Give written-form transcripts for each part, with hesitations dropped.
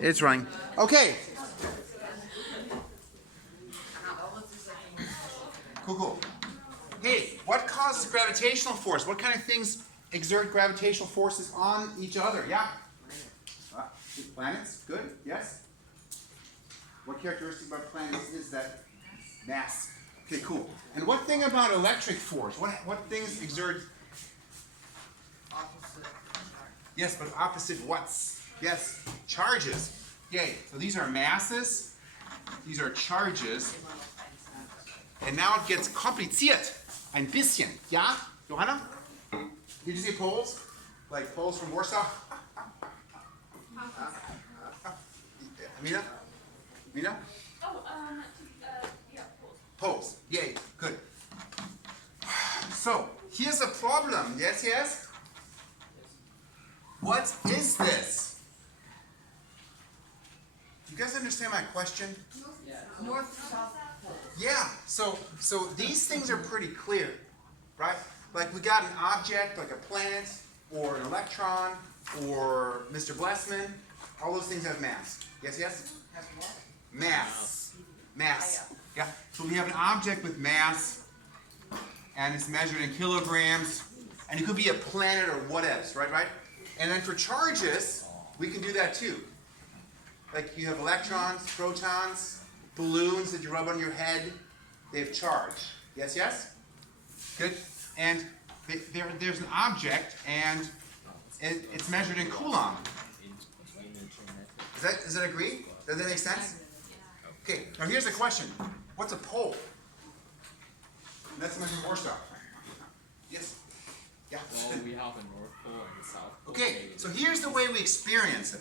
It's running. Okay. Cool, cool. Hey, what causes gravitational force? What kind of things exert gravitational forces on each other? Yeah? Planets? Good? Yes? What characteristic about planets is that? Mass. Okay, cool. And what thing about electric force? What things exert? Opposite. Yes, but opposite what's? Yes, charges. Yay. So these are masses. These are charges. And now it gets kompliziert. Ein bisschen. Ja? Johanna? Did you see poles? Like poles from Warsaw? Amina? Amina? Yeah, Poles. Yay. Good. So, here's a problem. Yes, yes? What is this? Do you guys understand my question? North, south pole. Yeah, so these things are pretty clear, right? Like we got an object, like a planet, or an electron, or Mr. Blessman. All those things have mass. Yes, yes? Has what? Mass. Mass. Yeah, so we have an object with mass, and it's measured in kilograms, and it could be a planet or whatevs, right? And then for charges, we can do that too. Like you have electrons, protons, balloons that you rub on your head, they have charge. Yes, yes? Good. And there's an object, and it's measured in Coulomb. Does that agree? Does that make sense? Okay, now here's the question. What's a pole? And that's measured in Warsaw. Yes? Yeah. Well, we have a North Pole and a South Pole. Okay, so here's the way we experience it.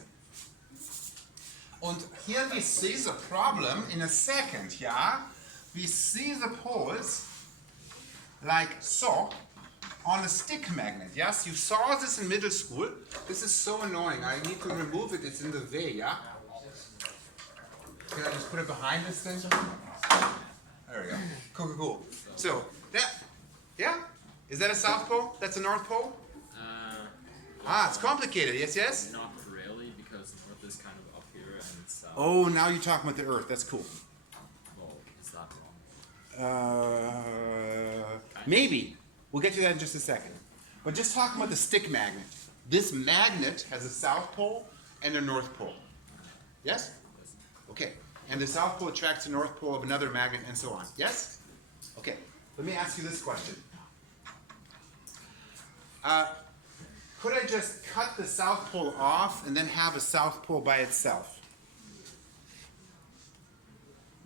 Und here we see the problem in a second, yeah? We see the poles like so on a stick magnet, yes? You saw this in middle school. This is so annoying. I need to remove it. It's in the way, yeah? Can I just put it behind this thing? There we go. Cool. So, yeah? Is that a south pole? That's a north pole? It's complicated. Yes? Not really, because North is kind of up here and South. Oh, now you're talking about the Earth. That's cool. Well, is that wrong? Maybe. We'll get to that in just a second. But just talking about the stick magnet. This magnet has a south pole and a north pole. Yes? Okay. And the south pole attracts the north pole of another magnet and so on. Yes? Okay. Let me ask you this question. Could I just cut the south pole off and then have a south pole by itself?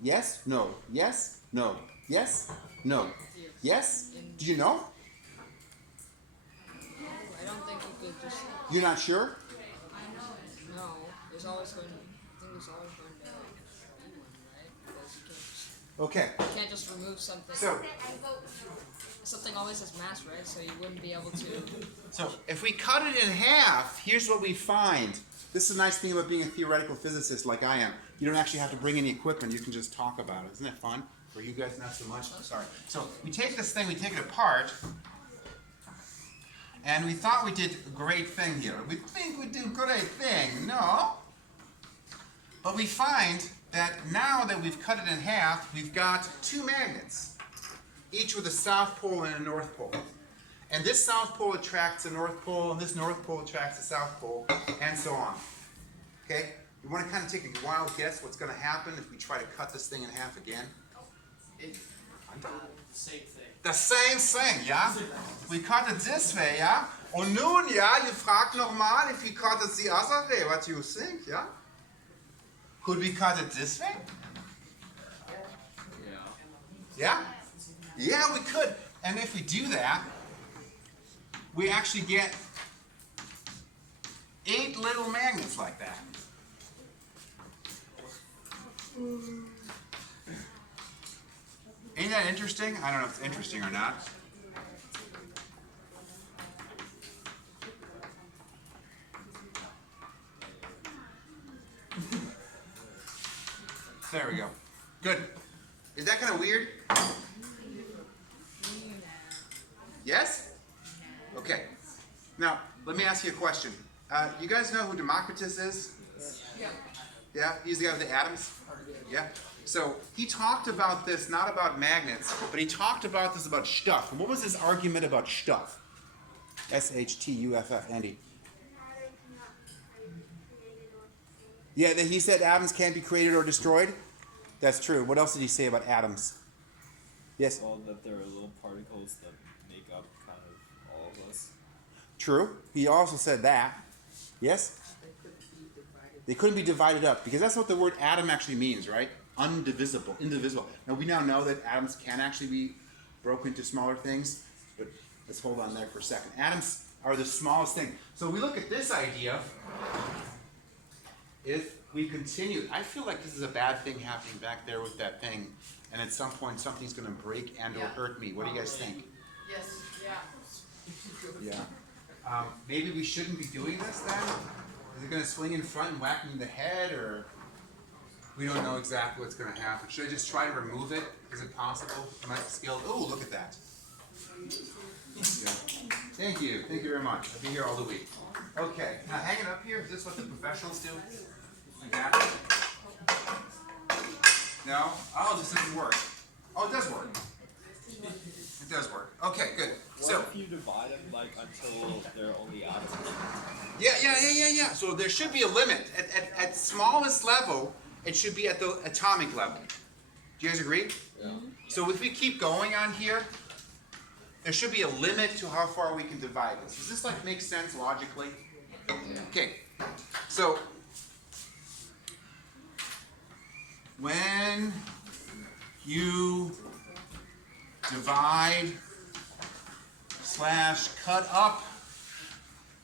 Yes? No? Yes? No? Yes? No? Yes? Do you know? I don't think you could just. You're not sure? No, there's always going to. I think there's always going to be one, right? Because Okay. you can't just remove something. So Something always has mass, right? So you wouldn't be able to. if we cut it in half, here's what we find. This is a nice thing about being a theoretical physicist like I am. You don't actually have to bring any equipment. You can just talk about it. Isn't that fun? For you guys, not so much. Sorry. So we take this thing, we take it apart, and we thought we did a great thing here. We think we do a great thing. No. But we find that now that we've cut it in half, we've got two magnets, each with a south pole and a north pole. And this south pole attracts the north pole, and this north pole attracts the south pole, and so on. Okay? You want to kind of take a wild guess what's going to happen if we try to cut this thing in half again? Same thing. The same thing, yeah? We cut it this way, yeah? Und nun, yeah, you fragt nochmal if we cut it the other way. What do you think, yeah? Could we cut it this way? Yeah. Yeah? Yeah, we could. And if we do that, we actually get 8 little magnets like that. Ain't that interesting? I don't know if it's interesting or not. There we go. Good. Is that kind of weird? Yes? Okay. Now, let me ask you a question. You guys know who Democritus is? Yeah, he's the guy with the atoms? Yeah. So he talked about this, not about magnets, but he talked about this about stuff. And what was his argument about stuff? S-H-T-U-F-F, Andy. Yeah, he said atoms can't be created or destroyed. That's true. What else did he say about atoms? Yes? Well, that there are little particles that make up kind of all of us. True. He also said that. Yes? They couldn't be divided up, because that's what the word atom actually means, right? Undivisible, indivisible. Now we now know that atoms can actually be broken into smaller things, but let's hold on there for a second. Atoms are the smallest thing. So we look at this idea. If we continue, I feel like this is a bad thing happening back there with that thing, and at some point something's going to break and or hurt me. What do you guys think? Yes. Yeah. Yeah. Maybe we shouldn't be doing this then? Is it going to swing in front and whack me in the head, or we don't know exactly what's going to happen? Should I just try to remove it? Is it possible? Am I skilled? Oh, look at that. Yeah. Thank you. Thank you very much. I'll be here all the week. Okay. Now hanging up here, is this what the professionals do? Like that? No? Oh, this doesn't work. Oh, it does work. It does work. Okay, good. What So, if you divide them like until they're only atoms? yeah. So there should be a limit. At smallest level, it should be at the atomic level. Do you guys agree? Yeah. So if we keep going on here, there should be a limit to how far we can divide this. Does this like make sense logically? Okay. So when you divide / cut up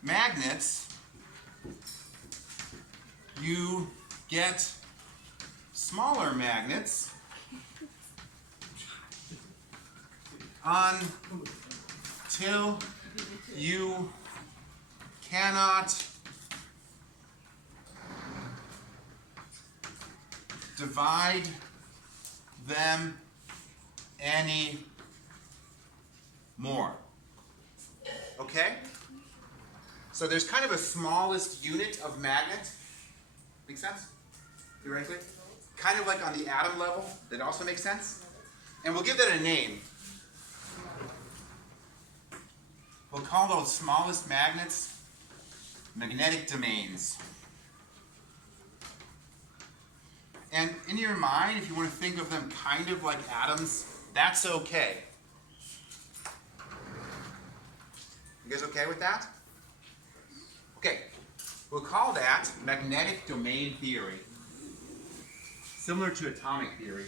magnets, you get smaller magnets until you cannot divide them any more. Okay? So there's kind of a smallest unit of magnet. Make sense? Theoretically? Kind of like on the atom level. That also makes sense? And we'll give that a name. We'll call those smallest magnets magnetic domains. And in your mind, if you want to think of them kind of like atoms, that's okay. You guys okay with that? Okay, we'll call that magnetic domain theory. Similar to atomic theory.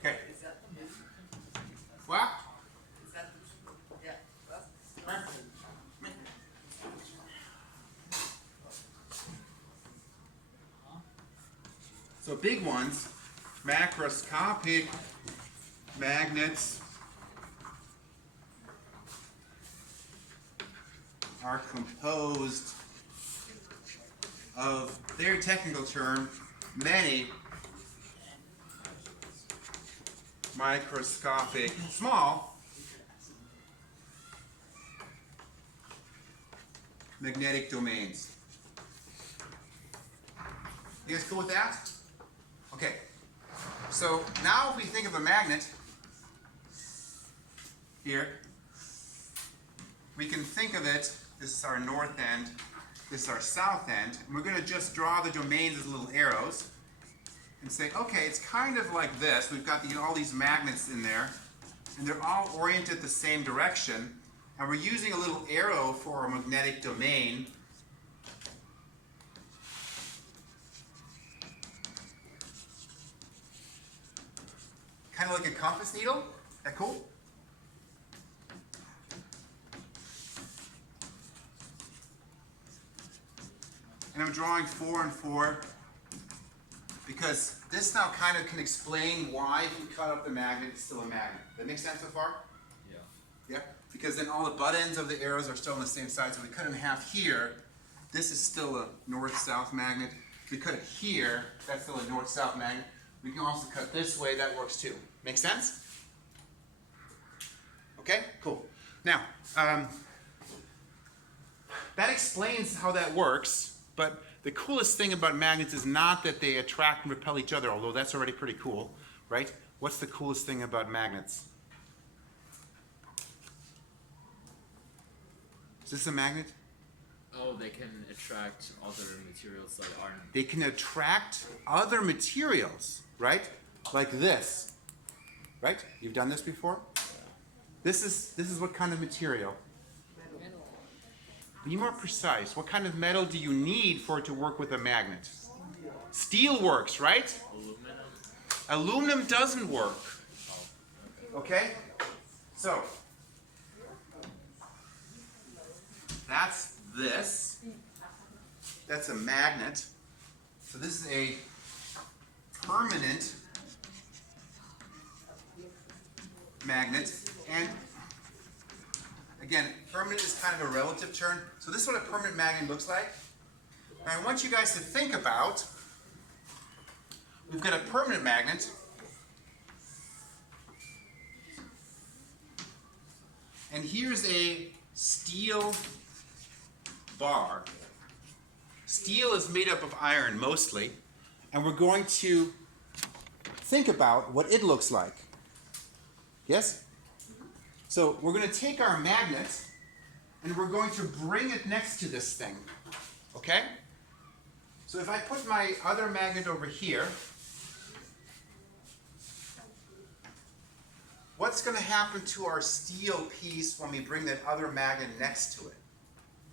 Okay. What? So big ones, macroscopic magnets are composed of, their technical term, many microscopic, small, magnetic domains. You guys cool with that? Okay. So now if we think of a magnet here, we can think of it, this is our north end, this is our south end, and we're going to just draw the domains as little arrows and say, okay, it's kind of like this. We've got all these magnets in there, and they're all oriented the same direction, and we're using a little arrow for a magnetic domain. Kind of like a compass needle. Is that cool? And I'm drawing 4 and 4 because this now kind of can explain why if we cut up the magnet, it's still a magnet. That make sense so far? Yeah. Yeah? Because then all the butt ends of the arrows are still on the same side. So we cut in half here. This is still a north-south magnet. We cut it here, that's still a north-south magnet. We can also cut this way, that works too. Make sense? Okay, cool. Now, that explains how that works, but the coolest thing about magnets is not that they attract and repel each other, although that's already pretty cool, right? What's the coolest thing about magnets? Is this a magnet? Oh, they can attract other materials that aren't. They can attract other materials, right? Like this, right? You've done this before? This is what kind of material? Metal. Be more precise. What kind of metal do you need for it to work with a magnet? Steel works, right? Aluminum. Aluminum doesn't work. Okay? So, that's this. That's a magnet. So this is a permanent magnet. And again, permanent is kind of a relative term. So this is what a permanent magnet looks like. And I want you guys to think about, we've got a permanent magnet. And here's a steel bar. Steel is made up of iron mostly, and we're going to think about what it looks like. Yes? So we're going to take our magnet and we're going to bring it next to this thing. Okay? So if I put my other magnet over here, what's going to happen to our steel piece when we bring that other magnet next to it?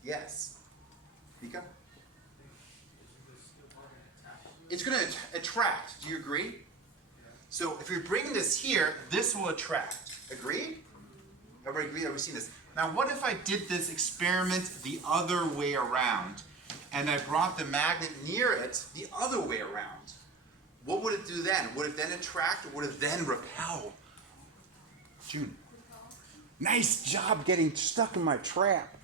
Yes. Mika? It's going to attract. Do you agree? So if you're bringing this here, this will attract. Agreed? Everybody agree? Have we seen this? Now what if I did this experiment the other way around and I brought the magnet near it the other way around? What would it do then? Would it then attract or would it then repel? June. Nice job getting stuck in my trap.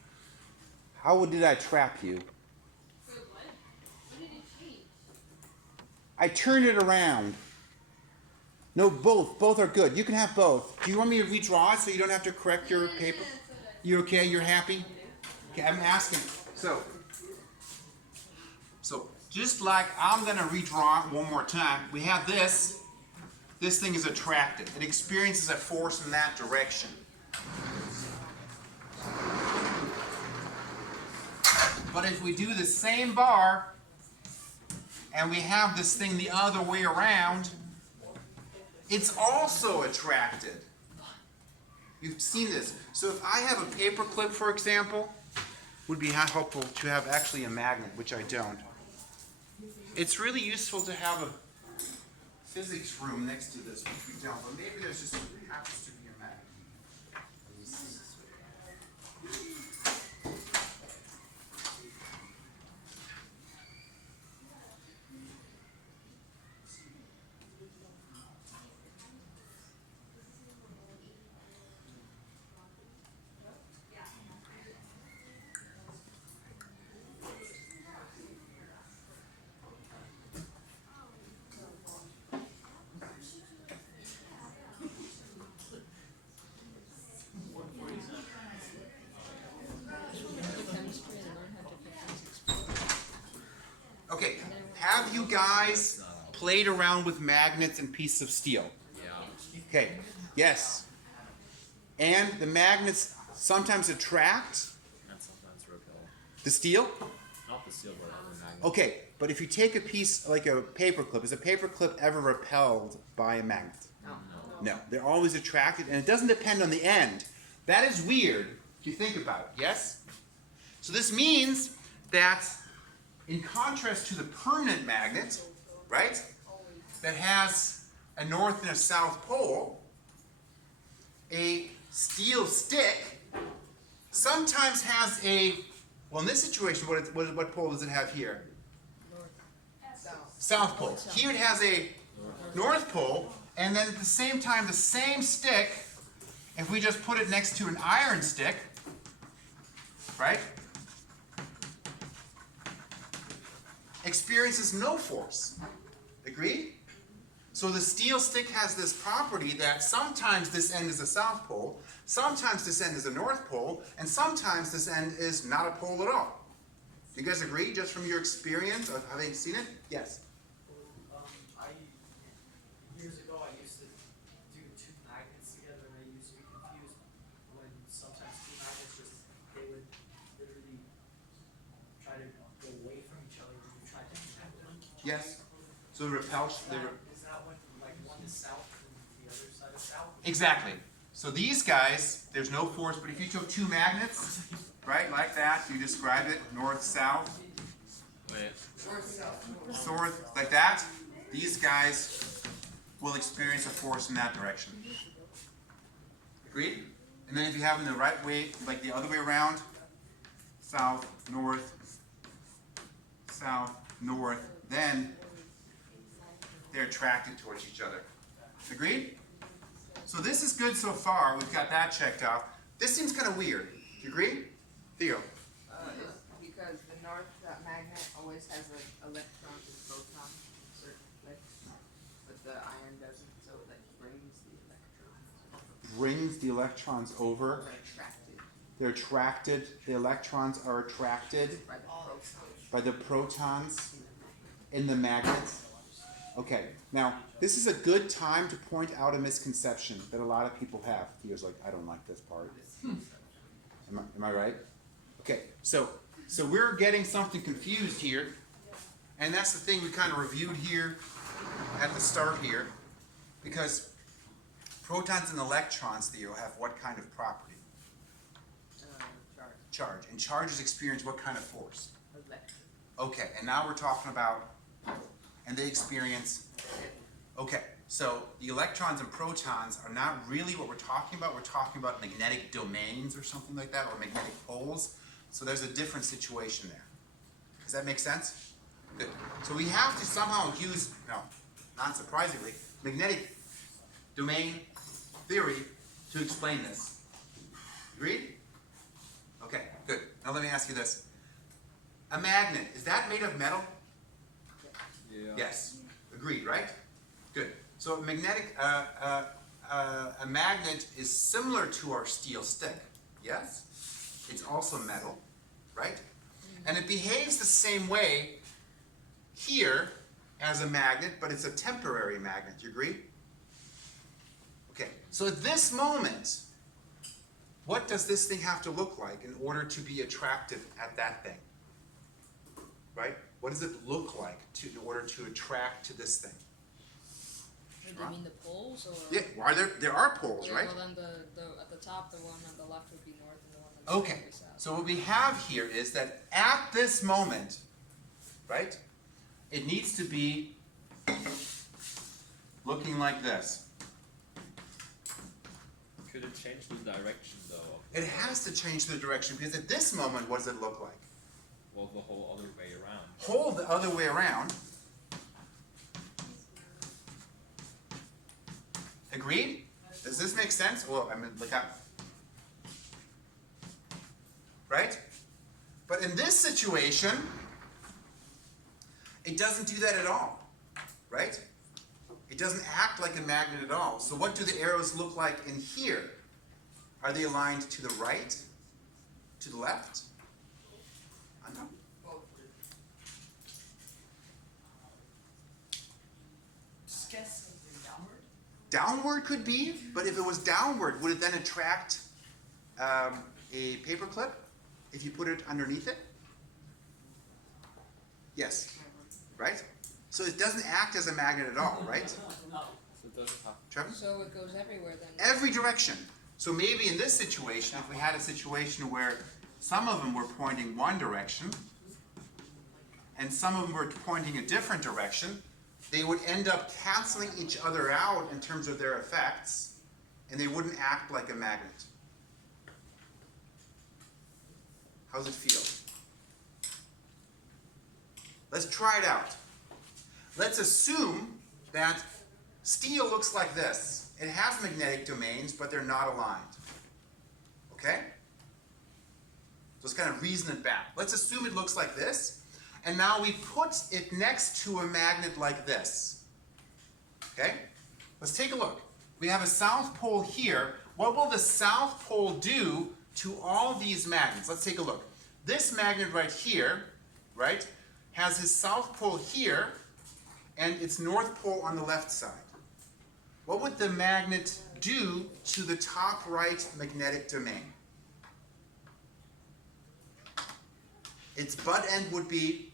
How did I trap you? I turned it around. No, both. Both are good. You can have both. Do you want me to redraw it so you don't have to correct your paper? You okay? You're happy? Okay, I'm asking. So just like I'm going to redraw it one more time, we have this. This thing is attracted. It experiences a force in that direction. But if we do the same bar, and we have this thing the other way around, it's also attracted. You've seen this. So if I have a paper clip, for example, would be helpful to have actually a magnet, which I don't. It's really useful to have a physics room next to this, which we don't, but maybe there's just happens to be a magnet. Let me see. Okay, have you guys played around with magnets and pieces of steel? Yeah. Okay, yes. And the magnets sometimes attract And sometimes repel. the steel? Not the steel, but other magnets. Okay, but if you take a piece like a paper clip, is a paper clip ever repelled by a magnet? No, they're always attracted, and it doesn't depend on the end. That is weird if you think about it, yes? So this means that in contrast to the permanent magnet, right, that has a north and a south pole, a steel stick sometimes has a, well in this situation, what pole does it have here? South pole. Here it has a north pole, and then at the same time, the same stick, if we just put it next to an iron stick, right? experiences no force. Agreed? So the steel stick has this property that sometimes this end is a south pole, sometimes this end is a north pole, and sometimes this end is not a pole at all. Do you guys agree, just from your experience of having seen it? Yes. Years ago, I used to do two magnets together, and I used to be confused when sometimes two magnets they would literally try to go away from each other when you try to connect them. Yes. So the repulsion. Is that when like one is south and the other side is south? Exactly. So these guys, there's no force, but if you took two magnets, right, like that, you describe it, north, south, Wait. north, like that, these guys will experience a force in that direction. Agreed? And then if you have them the right way, like the other way around, south, north, then they're attracted towards each other. Agreed? So this is good so far. We've got that checked off. This seems kind of weird. Do you agree? Theo? It's because the north magnet always has an electron and proton, but the iron doesn't, so it like brings the electrons Brings the electrons over. or attracted They're attracted. The electrons are attracted by the protons. by the protons in the magnets. Okay, now this is a good time to point out a misconception that a lot of people have. Theo's like, I don't like this part. Am I right? Okay, so we're getting something confused here, and that's the thing we kind of reviewed here at the start here, because protons and electrons, Theo, have what kind of property? Charge. Charge. And charges experience what kind of force? Electric. Okay, and now we're talking about, and they experience, okay, so the electrons and protons are not really what we're talking about. We're talking about magnetic domains or something like that, or magnetic poles. So there's a different situation there. Does that make sense? Good. So we have to somehow use, no, not surprisingly, magnetic domain theory to explain this. Agreed? Okay, good. Now let me ask you this. A magnet, is that made of metal? Yeah. Yes. Agreed, right? Good. So a magnet is similar to our steel stick. Yes? It's also metal, right? And it behaves the same way here as a magnet, but it's a temporary magnet. You agree? Okay. So at this moment, what does this thing have to look like in order to be attractive at that thing? Right? What does it look like in order to attract to this thing? Do you mean the poles or? Yeah, why there are poles, Yeah, right? well then the at the top, the one on the left would be north and the one on the Okay, right would be south. so what we have here is that at this moment, right, it needs to be looking like this. Could it change the direction though? It has to change the direction because at this moment, what does it look like? Well, the whole other way around. Hold the other way around. Agreed? Does this make sense? Well, I mean, look out. Right? But in this situation, it doesn't do that at all. Right? It doesn't act like a magnet at all. So what do the arrows look like in here? Are they aligned to the right? To the left? I know. Just guess something downward. Downward could be, but if it was downward, would it then attract a paper clip if you put it underneath it? Yes. Right? So it doesn't act as a magnet at all, right? So it doesn't have. Trevor? So it goes everywhere then. Every direction. So maybe in this situation, if we had a situation where some of them were pointing one direction and some of them were pointing a different direction, they would end up canceling each other out in terms of their effects, and they wouldn't act like a magnet. How's it feel? Let's try it out. Let's assume that steel looks like this. It has magnetic domains, but they're not aligned. Okay? So let's kind of reason it back. Let's assume it looks like this. And now we put it next to a magnet like this. Okay? Let's take a look. We have a south pole here. What will the south pole do to all these magnets? Let's take a look. This magnet right here, right, has his south pole here and its north pole on the left side. What would the magnet do to the top right magnetic domain? Its butt end would be,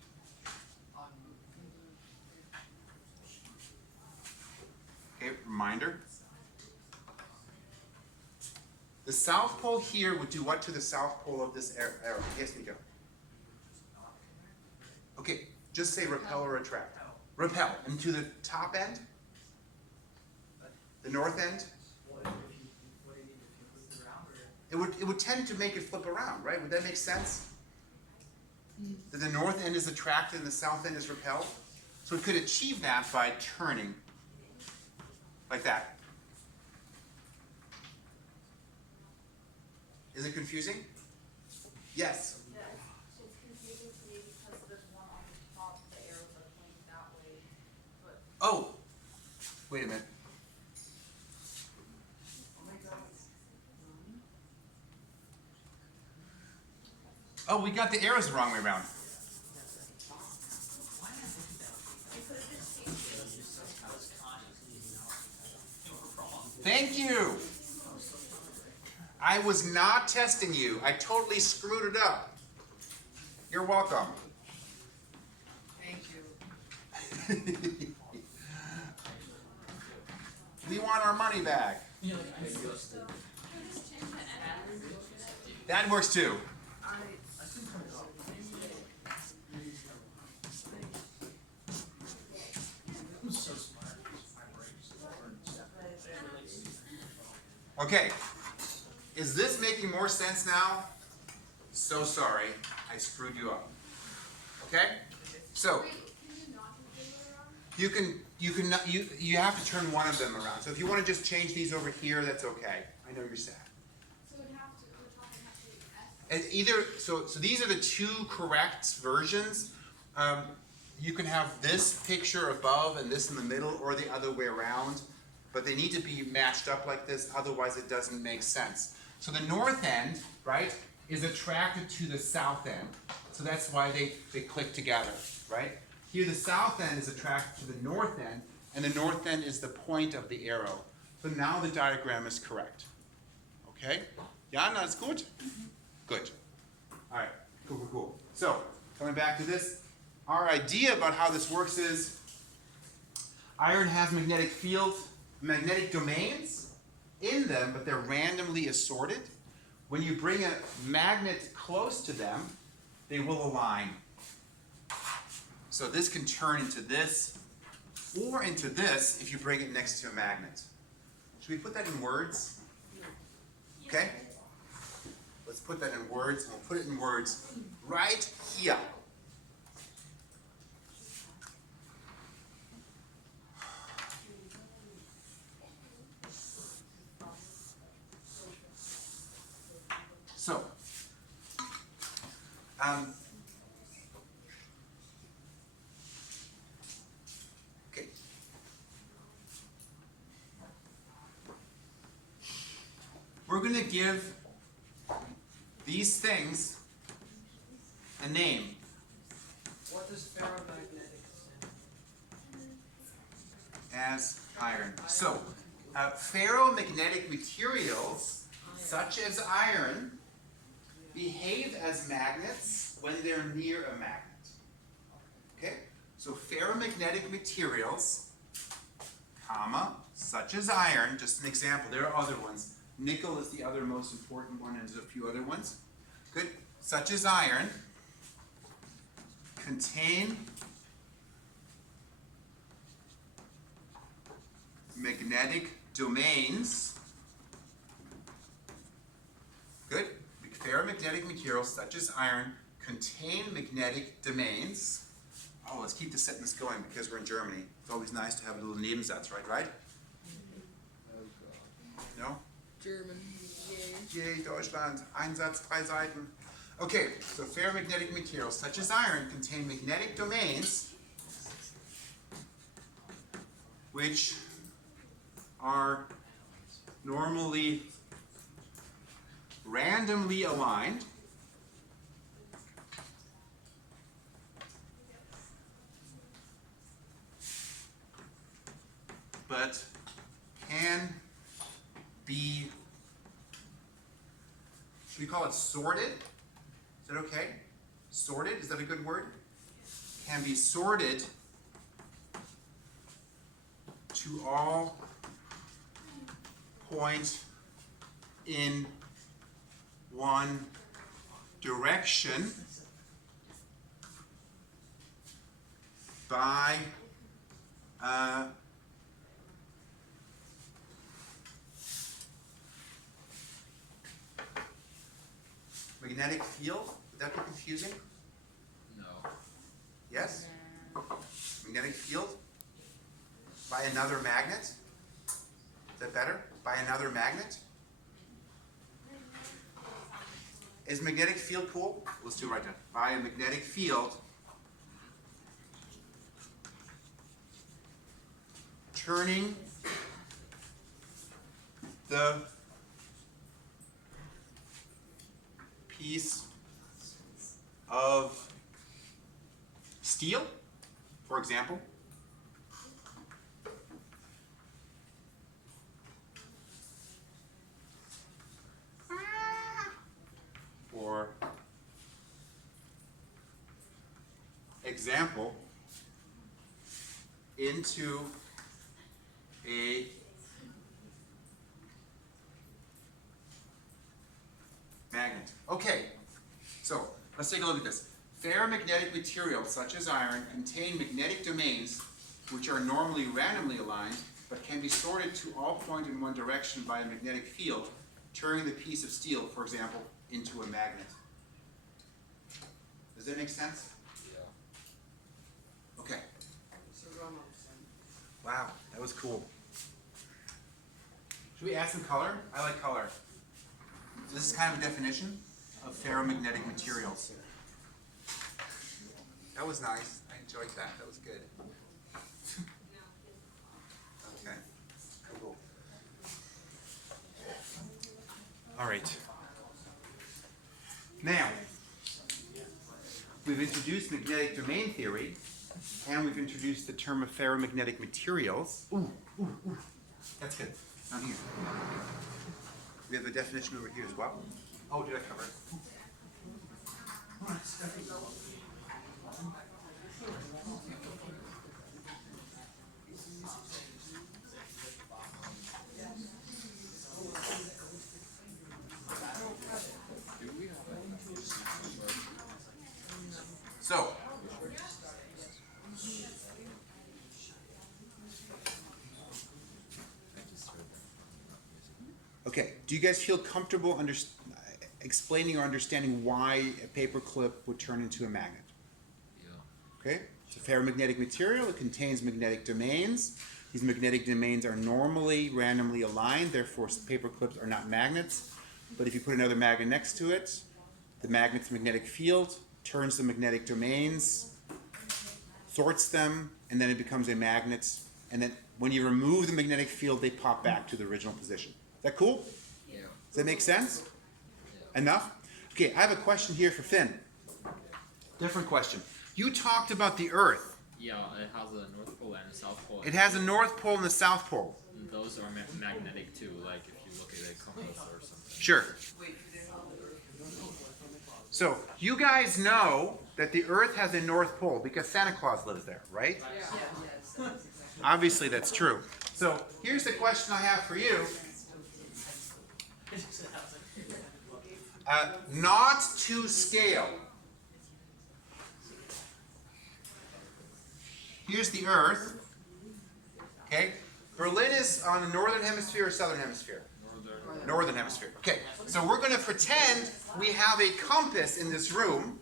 okay, reminder. The south pole here would do what to the south pole of this arrow? Yes, Nico. Okay, just say repel or attract. Repel. And to the top end? The north end? What do you mean, if you flip it around, or? It would tend to make it flip around, right? Would that make sense? That the north end is attracted and the south end is repelled? So it could achieve that by turning like that. Is it confusing? Yes. Yeah, it's confusing to me because there's one on the top, the arrows are pointing that way, but. Oh, wait a minute. Oh, we got the arrows the wrong way around. Thank you. I was not testing you. I totally screwed it up. You're welcome. Thank you. We want our money back. That works too. Okay. Is this making more sense now? So sorry, I screwed you up. Okay? So you you have to turn one of them around. So if you want to just change these over here, that's okay. I know you're sad. So it have to, the top would have to be S. And either so these are the two correct versions. You can have this picture above and this in the middle, or the other way around. But they need to be matched up like this, otherwise it doesn't make sense. So the north end, right, is attracted to the south end. So that's why they click together, right? Here the south end is attracted to the north end, and the north end is the point of the arrow. So now the diagram is correct. Okay? Ja, that's good? Good. All right, cool. So, coming back to this, our idea about how this works is iron has magnetic fields, magnetic domains in them, but they're randomly assorted. When you bring a magnet close to them, they will align. So this can turn into this or into this if you bring it next to a magnet. Should we put that in words? Okay? Let's put that in words, and we'll put it in words right here. So, okay. We're going to give these things a name. What does ferromagnetic stand As iron. So, ferromagnetic materials, such as iron, behave as magnets when they're near a magnet. Okay? So ferromagnetic materials, comma, such as iron, just an example, there are other ones. Nickel is the other most important one, and there's a few other ones. Good. Such as iron, contain magnetic domains. Good. Ferromagnetic materials such as iron contain magnetic domains. Oh, let's keep the sentence going because we're in Germany. It's always nice to have a little Nebensatz, right? No? German. Yay. Yay, Deutschland. Ein Satz, 3 Seiten. Okay, so ferromagnetic materials such as iron contain magnetic domains which are normally randomly aligned but can be, should we call it sorted? Is that okay? Sorted, is that a good word? Can be sorted to all points in one direction by magnetic field. Would that be confusing? No. Yes? Magnetic field? By another magnet? Is that better? By another magnet? Is magnetic field cool? Let's do it right now. By a magnetic field turning the piece of steel, for example, for example, into a magnet. Okay, so let's take a look at this. Ferromagnetic materials such as iron contain magnetic domains which are normally randomly aligned but can be sorted to all point in one direction by a magnetic field, turning the piece of steel, for example, into a magnet. Does that make sense? Yeah. Okay. Wow, that was cool. Should we add some color? I like color. So this is kind of a definition of ferromagnetic materials. That was nice. I enjoyed that. That was good. Okay. Cool. All right. Now, we've introduced magnetic domain theory, and we've introduced the term of ferromagnetic materials. Ooh. That's good. Down here. We have the definition over here as well. Oh, did I cover it? So, okay, do you guys feel comfortable explaining or understanding why a paper clip would turn into a magnet? Yeah. Okay, it's a ferromagnetic material. It contains magnetic domains. These magnetic domains are normally randomly aligned, therefore paper clips are not magnets. But if you put another magnet next to it, the magnet's magnetic field turns the magnetic domains, sorts them, and then it becomes a magnet. And then when you remove the magnetic field, they pop back to the original position. Is that cool? Yeah. Does that make sense? Enough? Okay, I have a question here for Finn. Different question. You talked about the Earth. Yeah, it has a North Pole and a South Pole. It has a North Pole and a South Pole. And those are magnetic too, like if you look at a compass or something. Sure. So, you guys know that the Earth has a North Pole because Santa Claus lives there, right? Obviously, that's true. So, here's the question I have for you. Not to scale. Here's the Earth. Okay? Berlin is on the northern hemisphere or southern hemisphere? Northern hemisphere. Okay, so we're going to pretend we have a compass in this room,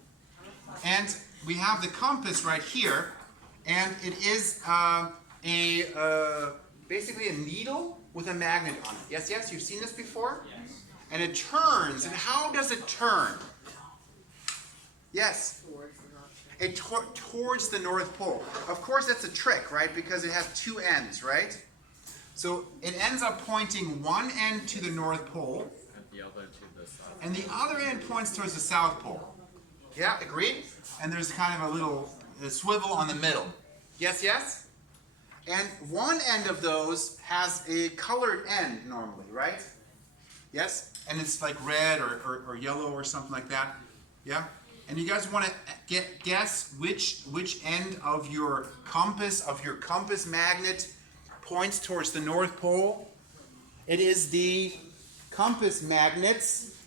and we have the compass right here, and it is basically a needle with a magnet on it. Yes, you've seen this before? Yes. And it turns, and how does it turn? Yes. Towards the north. Towards the North Pole. Of course, that's a trick, right? Because it has two ends, right? So it ends up pointing one end to the North Pole, And the other to the south. and the other end points towards the South Pole. Yeah, agreed? And there's kind of a little swivel on the middle. Yes, yes? And one end of those has a colored end normally, right? Yes? And it's like red or yellow or something like that. Yeah? And you guys want to guess which end of your compass magnet points towards the North Pole? It is the compass magnet's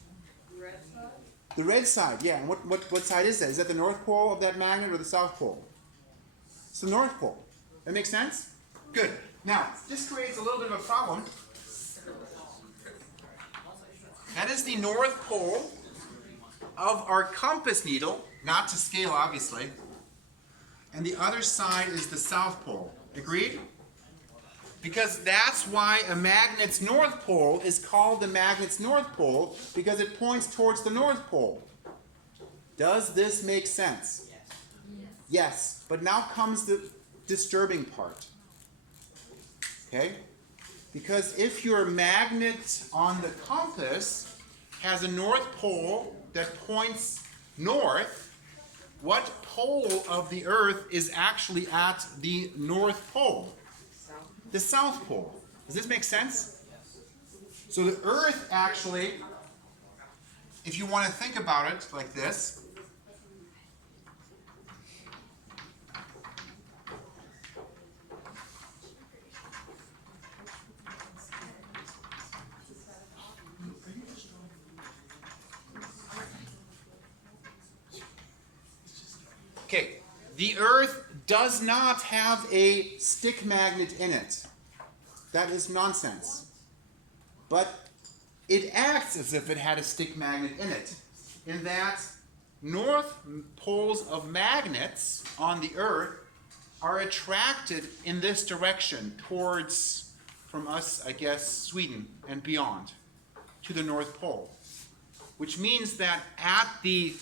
Red side? the red side. Yeah. And what side is that? Is that the North Pole of that magnet or the South Pole? It's the North Pole. That makes sense? Good. Now, this creates a little bit of a problem. That is the North Pole of our compass needle, not to scale obviously. And the other side is the South Pole. Agreed? Because that's why a magnet's North Pole is called the magnet's North Pole, because it points towards the North Pole. Does this make sense? Yes. But now comes the disturbing part. Okay? Because if your magnet on the compass has a North Pole that points north, what pole of the Earth is actually at the North Pole? The South Pole. Does this make sense? So the Earth actually, if you want to think about it like this, okay, the Earth does not have a stick magnet in it. That is nonsense. But it acts as if it had a stick magnet in it, in that north poles of magnets on the Earth are attracted in this direction towards, from us, I guess, Sweden and beyond, to the North Pole. Which means that at the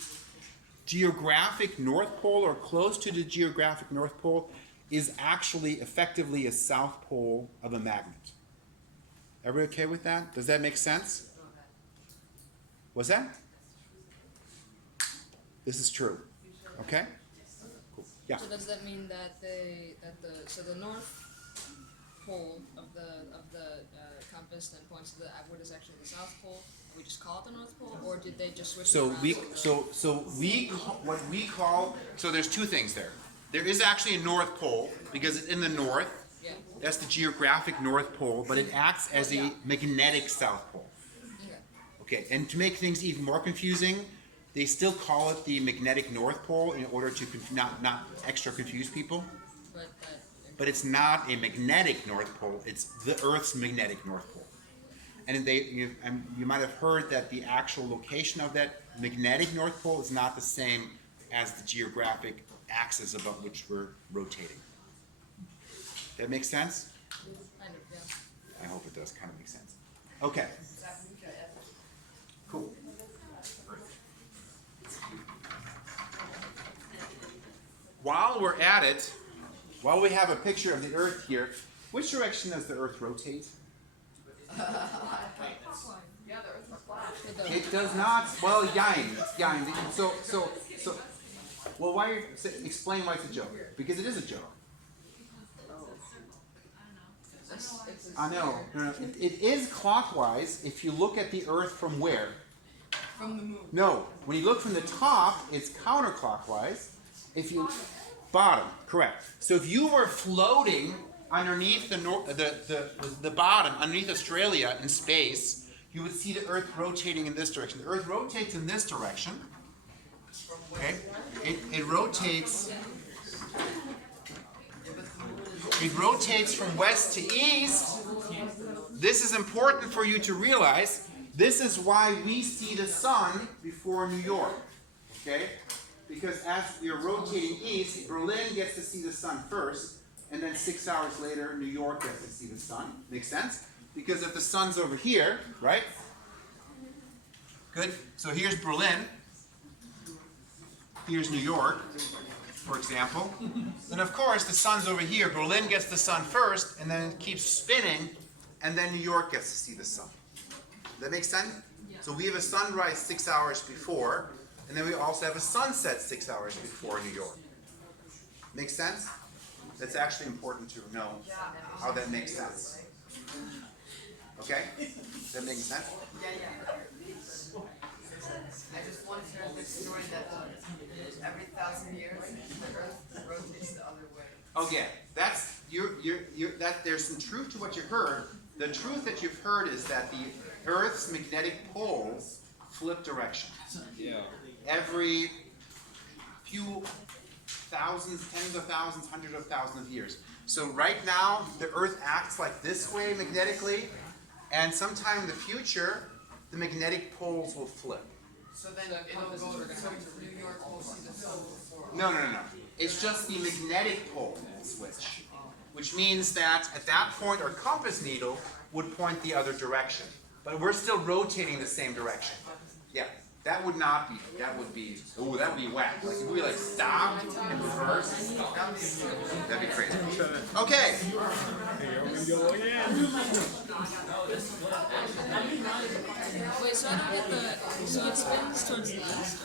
geographic North Pole, or close to the geographic North Pole, is actually effectively a south pole of a magnet. Everybody okay with that? Does that make sense? What's that? This is true. Okay? Cool. Yeah. So does that mean that the North Pole of the compass then points to what is actually the South Pole? We just call it the North Pole, or did they just switch? So it around we so what we call, so there's two things there. There is actually a North Pole because it's in the north. yeah. That's the geographic North Pole, but it acts as a magnetic South Pole. Okay. Okay, and to make things even more confusing, they still call it the magnetic North Pole in order to not extra confuse people. But it's not a magnetic North Pole, it's the Earth's magnetic North Pole. And you might have heard that the actual location of that magnetic North Pole is not the same as the geographic axis about which we're rotating. That makes sense? Kind of, yeah. I hope it does kind of make sense. Okay. Cool. While we're at it, while we have a picture of the Earth here, which direction does the Earth rotate? Yeah, the Earth is flat. It does not. Well, yind. So. Well, why? Explain why it's a joke. Because it is a joke. I know. No. It is clockwise if you look at the Earth from where? From the moon. No. When you look from the top, it's counterclockwise. If you bottom, correct. So if you were floating underneath the bottom, underneath Australia in space, you would see the Earth rotating in this direction. The Earth rotates in this direction. Okay? It rotates. It rotates from west to east. This is important for you to realize. This is why we see the sun before New York. Okay? Because as we are rotating east, Berlin gets to see the sun first, and then 6 hours later, New York gets to see the sun. Makes sense? Because if the sun's over here, right? Good. So here's Berlin. here's New York, for example. Then of course the sun's over here. Berlin gets the sun first, and then it keeps spinning, and then New York gets to see the sun. Does that make sense? So we have a sunrise 6 hours before, and then we also have a sunset 6 hours before New York. Make sense? That's actually important to know how that makes sense. Okay? Does that make sense? I just once heard this story that every 1,000 years the Earth rotates the other way. Okay, that's that. There's some truth to what you heard. The truth that you've heard is that the Earth's magnetic poles flip direction. Yeah. Every few thousands, tens of thousands, hundreds of thousands of years. So right now, the Earth acts like this way magnetically, and sometime in the future, the magnetic poles will flip. So then it'll go, so New York will see the sun before. No. It's just the magnetic pole switch, which means that at that point, our compass needle would point the other direction. But we're still rotating the same direction. Yeah, that would not be, that would be whack. Like if we like stopped and reversed, that'd be crazy. Okay. Wait, so I don't get the. So it spins towards the east.